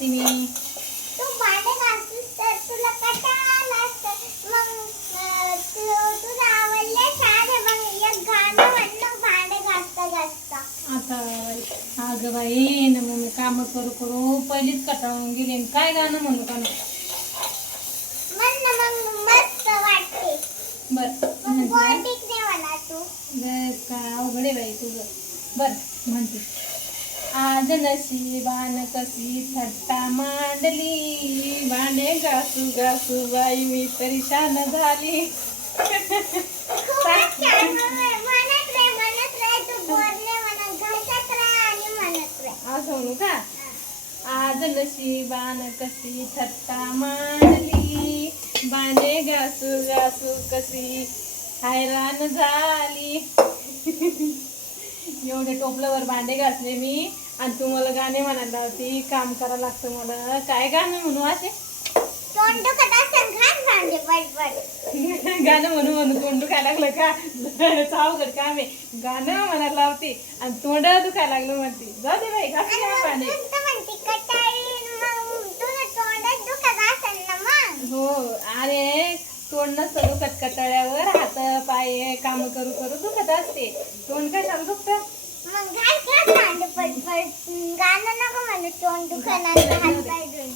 घासते मी. तू भांडे घासतीस तर तुला कंटाळा आला असतं. मग तुझं आवडलं साधे मग एक गाणं म्हणलं भांडे घासता घासता. आता अगं बाई ना मग मी काम करू करू पहिलीच कटाळून गेली आणि काय गाणं म्हणू का ना. म्हण ना मग मस्त वाटते. बर मग गोड टिकणे म्हणा तू. काय अवघड आहे बाई तुझं. बर म्हणते. आज नशिबान कशी थट्टा मांडली, भांडे घासू घासू बाई मी परेशान झाली. खूपच छान म्हणत रे तू बोलणे म्हणत घासत राह आणि म्हणत रे. असं म्हणू का. आज नशिबान कशी थट्टा मांडली, भांडे घासू घासू कशी हैराण झाली. एवढे टोपल्यावर भांडे घासले मी आणि तू मला गाणे म्हणायला होती. काम करायला लागतं मला. काय गाणं म्हणू असे. तोंड दुखत असेल घास भांडे बडबड. गाणं म्हणू म्हणू तोंड दुखायला लागलं का. अवघड काम आहे. गाणं म्हणायला लावते आणि तोंड दुखायला लागलं म्हणते. जाऊ दे बाई घासून घ्या भांडे. नुसतं म्हणते कटाळी मग तुझं तोंडच दुखत असेल ना मग. हो अरे तोंड नसतं दुखत कटाळ्यावर. हात पाय काम करू करू दुखत असते. तोंड कशाला दुखतं. मग घास भांडे पडपड गाणं नको म्हणू तोंड दुखायला हात पाय धुवून.